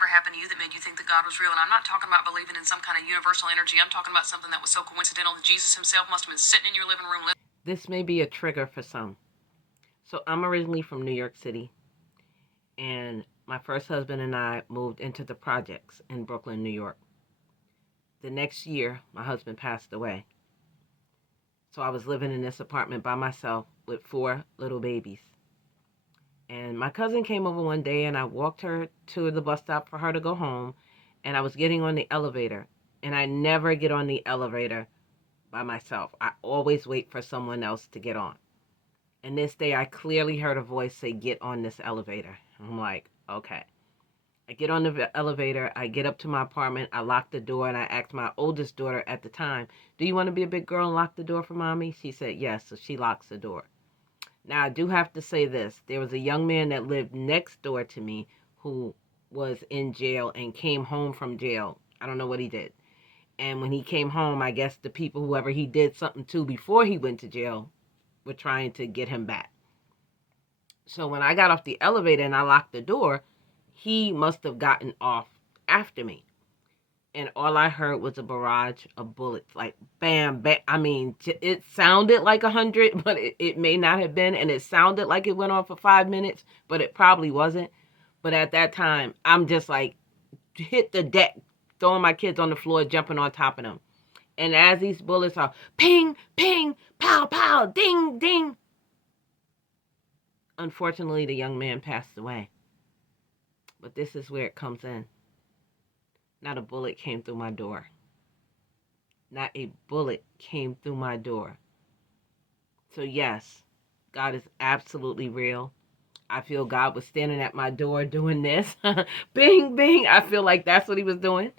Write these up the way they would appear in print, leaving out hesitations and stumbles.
ever happened to you that made you think that God was real? And I'm not talking about believing in some kind of universal energy. I'm talking about something that was so coincidental that Jesus himself must have been sitting in your living room. This may be a trigger for some. So I'm originally from New York City, and my first husband and I moved into the projects in Brooklyn, New York. The next year, my husband passed away. So I was living in this apartment by myself with 4 little babies. And my cousin came over one day, and I walked her to the bus stop for her to go home, and I was getting on the elevator. And I never get on the elevator by myself. I always wait for someone else to get on. And this day, I clearly heard a voice say, "Get on this elevator." I'm like, okay. I get on the elevator. I get up to my apartment. I lock the door, and I asked my oldest daughter at the time, "Do you want to be a big girl and lock the door for mommy?" She said yes, so she locks the door. Now, I do have to say this. There was a young man that lived next door to me who was in jail and came home from jail. I don't know what he did. And when he came home, I guess the people, whoever he did something to before he went to jail, were trying to get him back. So when I got off the elevator and I locked the door, he must have gotten off after me. And all I heard was a barrage of bullets, like bam, bam. I mean, it sounded like 100, but it may not have been. And it sounded like it went on for 5 minutes, but it probably wasn't. But at that time, I'm just like, hit the deck, throwing my kids on the floor, jumping on top of them. And as these bullets are ping, ping, pow, pow, ding, ding, unfortunately, the young man passed away. But this is where it comes in. Not a bullet came through my door. Not a bullet came through my door. So yes, God is absolutely real. I feel God was standing at my door doing this. Bing, bing. I feel like that's what he was doing.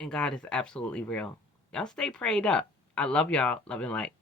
And God is absolutely real. Y'all stay prayed up. I love y'all. Love and light.